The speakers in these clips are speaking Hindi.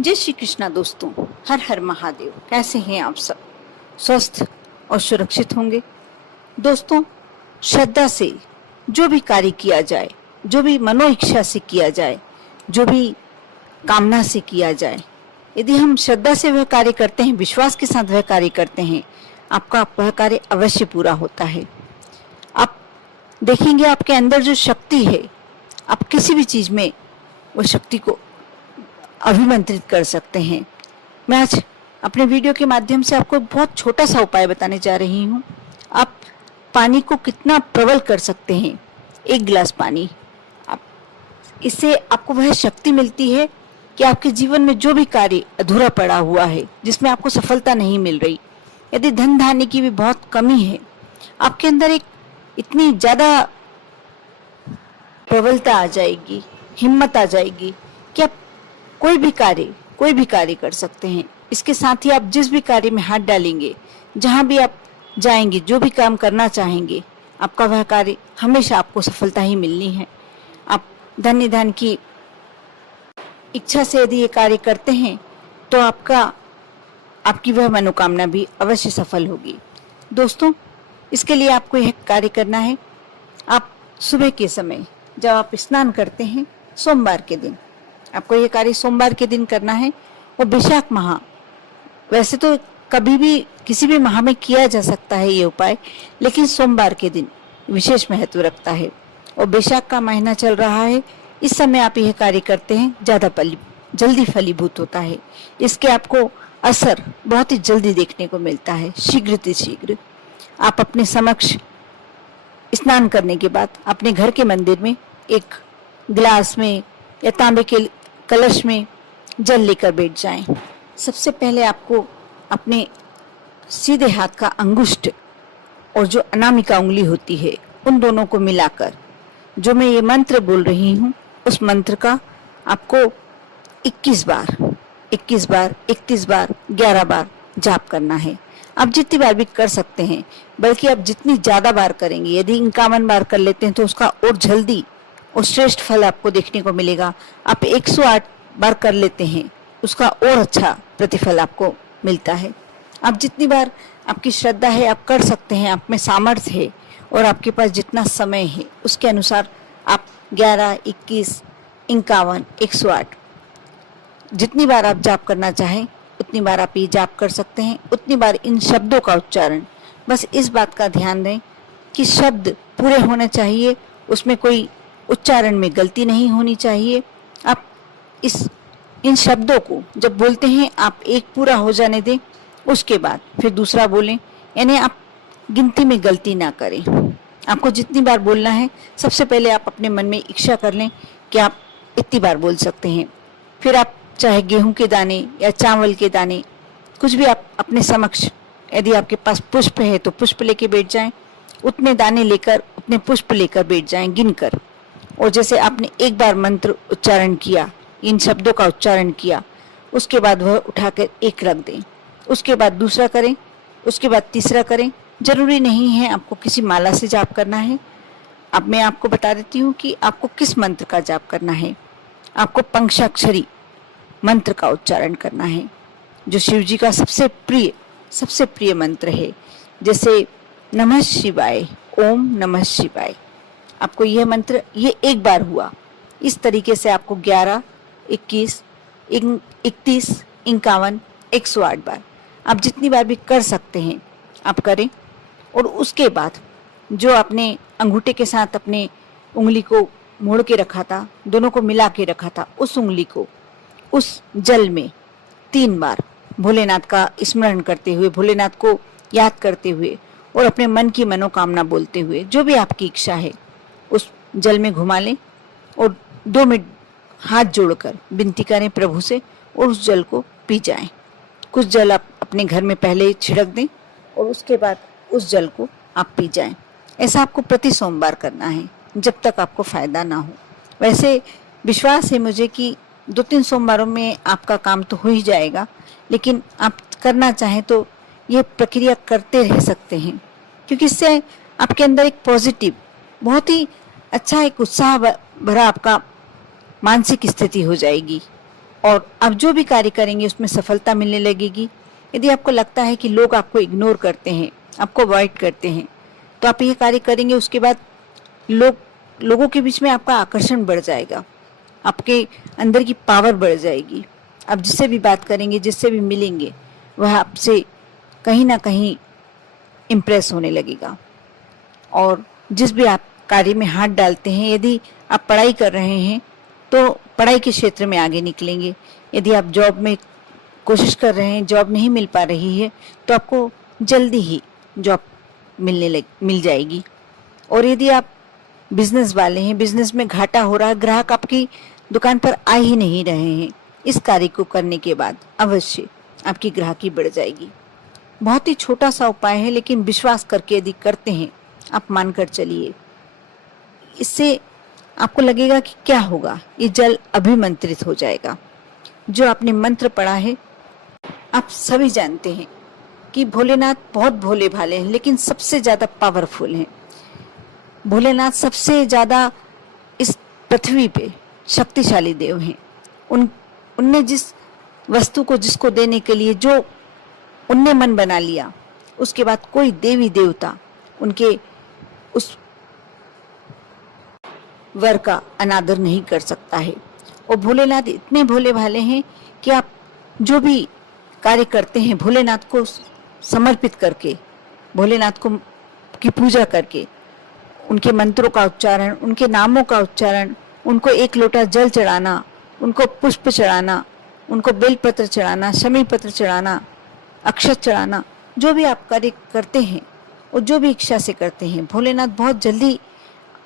जय श्री कृष्णा दोस्तों, हर हर महादेव। कैसे हैं आप सब? स्वस्थ और सुरक्षित होंगे। दोस्तों, श्रद्धा से जो भी कार्य किया जाए, जो भी मनो इच्छा से किया जाए, जो भी कामना से किया जाए, यदि हम श्रद्धा से वह कार्य करते हैं, विश्वास के साथ वह कार्य करते हैं, आपका वह कार्य अवश्य पूरा होता है। आप देखेंगे आपके अंदर जो शक्ति है, आप किसी भी चीज में वह शक्ति को अभिमंत्रित कर सकते हैं। मैं आज अपने वीडियो के माध्यम से आपको एक बहुत छोटा सा उपाय बताने जा रही हूँ। आप पानी को कितना प्रबल कर सकते हैं। 1 गिलास पानी, आप इससे आपको वह शक्ति मिलती है कि आपके जीवन में जो भी कार्य अधूरा पड़ा हुआ है, जिसमें आपको सफलता नहीं मिल रही, यदि धन धान्य की भी बहुत कमी है, आपके अंदर एक इतनी ज्यादा प्रबलता आ जाएगी, हिम्मत आ जाएगी कि आप कोई भी कार्य कर सकते हैं। इसके साथ ही आप जिस भी कार्य में हाथ डालेंगे, जहां भी आप जाएंगे, जो भी काम करना चाहेंगे, आपका वह कार्य हमेशा आपको सफलता ही मिलनी है। आप धन निधान की इच्छा से यदि ये कार्य करते हैं तो आपकी वह मनोकामना भी अवश्य सफल होगी। दोस्तों, इसके लिए आपको यह कार्य करना है। आप सुबह के समय जब आप स्नान करते हैं, सोमवार के दिन आपको यह कार्य सोमवार के दिन करना है। और वैशाख माह, वैसे तो कभी भी किसी भी माह में किया जा सकता है ये उपाय, लेकिन सोमवार के दिन विशेष महत्व रखता है। और वैशाख का महीना चल रहा है, इस समय आप यह कार्य करते हैं, ज्यादा जल्दी फलीभूत होता है। इसके आपको असर बहुत ही जल्दी देखने को मिलता है, शीघ्र। आप अपने समक्ष स्नान करने के बाद अपने घर के मंदिर में एक गिलास में या तांबे के कलश में जल लेकर बैठ जाएं। सबसे पहले आपको अपने सीधे हाथ का अंगुष्ठ और जो अनामिका उंगली होती है, उन दोनों को मिलाकर जो मैं ये मंत्र बोल रही हूँ, उस मंत्र का आपको 21 बार, 31 बार, 11 बार जाप करना है। आप जितनी बार भी कर सकते हैं, बल्कि आप जितनी ज्यादा बार करेंगे, यदि 51 बार कर लेते हैं तो उसका और जल्दी और श्रेष्ठ फल आपको देखने को मिलेगा। आप 108 बार कर लेते हैं, उसका और अच्छा प्रतिफल आपको मिलता है। आप जितनी बार आपकी श्रद्धा है आप कर सकते हैं, आप में सामर्थ्य है और आपके पास जितना समय है उसके अनुसार आप 11, 21, 51, 108 जितनी बार आप जाप करना चाहें उतनी बार आप ये जाप कर सकते हैं। उतनी बार इन शब्दों का उच्चारण, बस इस बात का ध्यान दें कि शब्द पूरे होने चाहिए, उसमें कोई उच्चारण में गलती नहीं होनी चाहिए। आप इन शब्दों को जब बोलते हैं, आप एक पूरा हो जाने दें, उसके बाद फिर दूसरा बोलें, यानी आप गिनती में गलती ना करें। आपको जितनी बार बोलना है, सबसे पहले आप अपने मन में इच्छा कर लें कि आप इतनी बार बोल सकते हैं। फिर आप चाहे गेहूं के दाने या चावल के दाने, कुछ भी आप अपने समक्ष, यदि आपके पास पुष्प है तो पुष्प लेके बैठ जाएं, उतने दाने लेकर, उतने पुष्प लेकर बैठ जाएं गिनकर। और जैसे आपने एक बार मंत्र उच्चारण किया, इन शब्दों का उच्चारण किया, उसके बाद वह उठाकर एक रख दें, उसके बाद दूसरा करें, उसके बाद तीसरा करें। जरूरी नहीं है आपको किसी माला से जाप करना है। अब मैं आपको बता देती हूँ कि आपको किस मंत्र का जाप करना है। आपको पंचाक्षरी मंत्र का उच्चारण करना है, जो शिव जी का सबसे प्रिय मंत्र है। जैसे नमः शिवाय, ओम नमः शिवाय। आपको यह मंत्र, ये एक बार हुआ, इस तरीके से आपको 11, 21, 31, 51, 108 बार आप जितनी बार भी कर सकते हैं आप करें। और उसके बाद जो आपने अंगूठे के साथ अपने उंगली को मोड़ के रखा था, दोनों को मिला के रखा था, उस उंगली को उस जल में 3 बार भोलेनाथ का स्मरण करते हुए, भोलेनाथ को याद करते हुए और अपने मन की मनोकामना बोलते हुए, जो भी आपकी इच्छा है उस जल में घुमा लें और 2 मिनट हाथ जोड़कर विनती करें प्रभु से और उस जल को पी जाएं। कुछ जल आप अपने घर में पहले छिड़क दें और उसके बाद उस जल को आप पी जाएं। ऐसा आपको प्रति सोमवार करना है, जब तक आपको फायदा ना हो। वैसे विश्वास है मुझे कि 2-3 सोमवारों में आपका काम तो हो ही जाएगा, लेकिन आप करना चाहें तो ये प्रक्रिया करते रह सकते हैं, क्योंकि इससे आपके अंदर एक पॉजिटिव, बहुत ही अच्छा एक उत्साह भरा आपका मानसिक स्थिति हो जाएगी। और आप जो भी कार्य करेंगे उसमें सफलता मिलने लगेगी। यदि आपको लगता है कि लोग आपको इग्नोर करते हैं, आपको अवॉइड करते हैं, तो आप ये कार्य करेंगे, उसके बाद लोगों के बीच में आपका आकर्षण बढ़ जाएगा, आपके अंदर की पावर बढ़ जाएगी। आप जिससे भी बात करेंगे, जिससे भी मिलेंगे, वह आपसे कहीं ना कहीं इम्प्रेस होने लगेगा। और जिस भी आप कार्य में हाथ डालते हैं, यदि आप पढ़ाई कर रहे हैं तो पढ़ाई के क्षेत्र में आगे निकलेंगे। यदि आप जॉब में कोशिश कर रहे हैं, जॉब नहीं मिल पा रही है, तो आपको जल्दी ही जॉब मिल जाएगी। और यदि आप बिजनेस वाले हैं, बिजनेस में घाटा हो रहा है, ग्राहक आपकी दुकान पर आ ही नहीं रहे हैं, इस कार्य को करने के बाद अवश्य आपकी ग्राहकी बढ़ जाएगी। बहुत ही छोटा सा उपाय है, लेकिन विश्वास करके यदि करते हैं, आप मानकर चलिए, इससे आपको लगेगा कि क्या होगा, ये जल अभिमंत्रित हो जाएगा। जो आपने मंत्र पढ़ा है, आप सभी जानते हैं कि भोलेनाथ बहुत भोले भाले हैं, लेकिन सबसे ज्यादा पावरफुल हैं। भोलेनाथ सबसे ज्यादा इस पृथ्वी पे शक्तिशाली देव हैं। उनने जिस वस्तु को जिसको देने के लिए जो उनने मन बना लिया, उसके बाद कोई देवी देवता उनके उस वर का अनादर नहीं कर सकता है। और भोलेनाथ इतने भोले भाले हैं कि आप जो भी कार्य करते हैं, भोलेनाथ को समर्पित करके, भोलेनाथ को की पूजा करके, उनके मंत्रों का उच्चारण, उनके नामों का उच्चारण, उनको एक लोटा जल चढ़ाना, उनको पुष्प चढ़ाना, उनको बेलपत्र चढ़ाना, शमी पत्र चढ़ाना, अक्षत चढ़ाना, जो भी आप कार्य करते हैं और जो भी इच्छा से करते हैं, भोलेनाथ बहुत जल्दी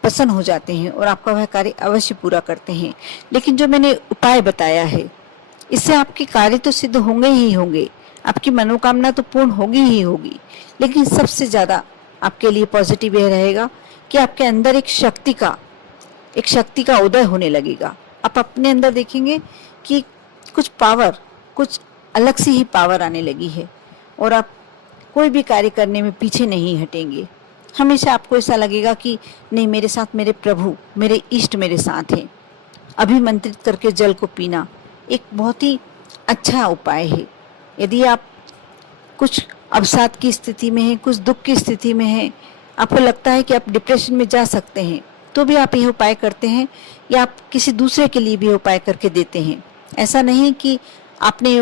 प्रसन्न हो जाते हैं और आपका वह कार्य अवश्य पूरा करते हैं। लेकिन जो मैंने उपाय बताया है, इससे आपके कार्य तो सिद्ध होंगे ही होंगे, आपकी मनोकामना तो पूर्ण होगी ही होगी। लेकिन सबसे ज्यादा आपके लिए पॉजिटिव यह रहेगा कि आपके अंदर एक शक्ति का उदय होने लगेगा। आप अपने अंदर देखेंगे कि कुछ अलग सी ही पावर आने लगी है और आप कोई भी कार्य करने में पीछे नहीं हटेंगे। हमेशा आपको ऐसा लगेगा कि नहीं, मेरे साथ मेरे प्रभु, मेरे इष्ट मेरे साथ हैं। अभिमंत्रित करके जल को पीना एक बहुत ही अच्छा उपाय है। यदि आप कुछ अवसाद की स्थिति में हैं, कुछ दुख की स्थिति में हैं, आपको लगता है कि आप डिप्रेशन में जा सकते हैं, तो भी आप यह उपाय करते हैं, या आप किसी दूसरे के लिए भी उपाय करके देते हैं। ऐसा नहीं कि आपने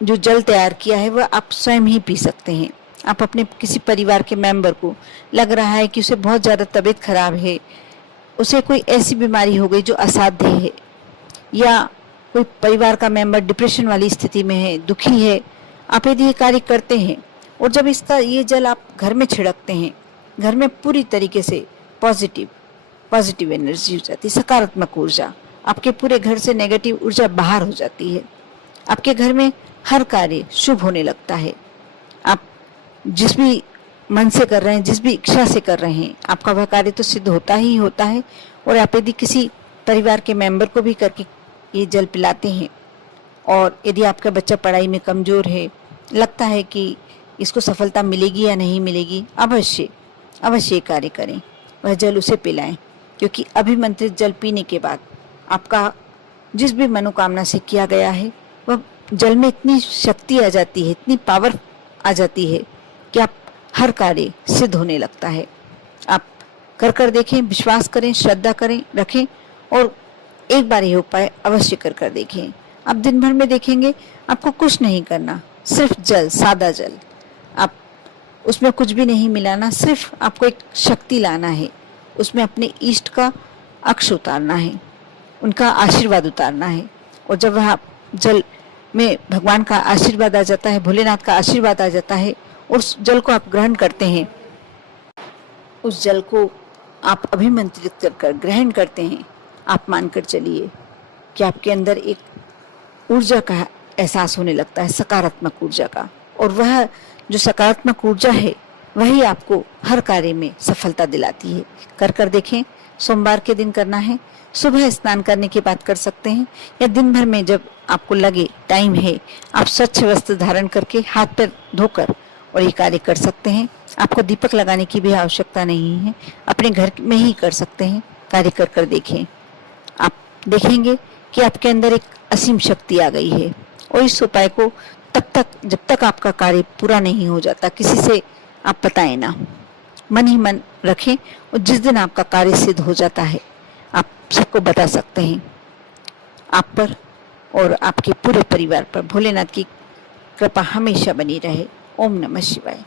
जो जल तैयार किया है वह आप स्वयं ही पी सकते हैं। आप अपने किसी परिवार के मेंबर को लग रहा है कि उसे बहुत ज़्यादा तबीयत खराब है, उसे कोई ऐसी बीमारी हो गई जो असाध्य है, या कोई परिवार का मेंबर डिप्रेशन वाली स्थिति में है, दुखी है, आप यदि ये कार्य करते हैं और जब ये जल आप घर में छिड़कते हैं, घर में पूरी तरीके से पॉजिटिव एनर्जी हो जाती है, सकारात्मक ऊर्जा, आपके पूरे घर से नेगेटिव ऊर्जा बाहर हो जाती है। आपके घर में हर कार्य शुभ होने लगता है। आप जिस भी मन से कर रहे हैं, जिस भी इच्छा से कर रहे हैं, आपका वह कार्य तो सिद्ध होता ही होता है। और आप यदि किसी परिवार के मेंबर को भी करके ये जल पिलाते हैं, और यदि आपका बच्चा पढ़ाई में कमजोर है, लगता है कि इसको सफलता मिलेगी या नहीं मिलेगी, अवश्य कार्य करें, वह जल उसे पिलाएं। क्योंकि अभिमंत्रित जल पीने के बाद आपका जिस भी मनोकामना से किया गया है, वह जल में इतनी शक्ति आ जाती है, इतनी पावर आ जाती है कि आप हर कार्य सिद्ध होने लगता है। आप कर देखें, विश्वास करें, श्रद्धा करें, रखें, और एक बार यह उपाय अवश्य कर देखें। आप दिन भर में देखेंगे आपको कुछ नहीं करना, सिर्फ जल, सादा जल, आप उसमें कुछ भी नहीं मिलाना, सिर्फ आपको एक शक्ति लाना है, उसमें अपने इष्ट का अक्ष उतारना है, उनका आशीर्वाद उतारना है। और जब वह जल में भगवान का आशीर्वाद आ जाता है, भोलेनाथ का आशीर्वाद आ जाता है, उस जल को आप ग्रहण करते हैं, उस जल को आप अभिमंत्रित कर ग्रहण करते हैं, आप मानकर चलिए कि आपके अंदर एक ऊर्जा का एहसास होने लगता है, सकारात्मक ऊर्जा का। और वह जो सकारात्मक ऊर्जा है, वही आपको हर कार्य में सफलता दिलाती है। कर देखें। सोमवार के दिन करना है, सुबह स्नान करने के बाद कर सकते हैं, या दिन भर में जब आपको लगे टाइम है, आप स्वच्छ वस्त्र धारण करके हाथ पैर धोकर और ये कार्य कर सकते हैं। आपको दीपक लगाने की भी आवश्यकता नहीं है, अपने घर में ही कर सकते हैं। कार्य कर देखें, आप देखेंगे कि आपके अंदर एक असीम शक्ति आ गई है। और इस उपाय को तब तक, जब तक आपका कार्य पूरा नहीं हो जाता, किसी से आप बताएं ना, मन ही मन रखें। और जिस दिन आपका कार्य सिद्ध हो जाता है, आप सबको बता सकते हैं। आप पर और आपके पूरे परिवार पर भोलेनाथ की कृपा हमेशा बनी रहे। ओम नमः शिवाय।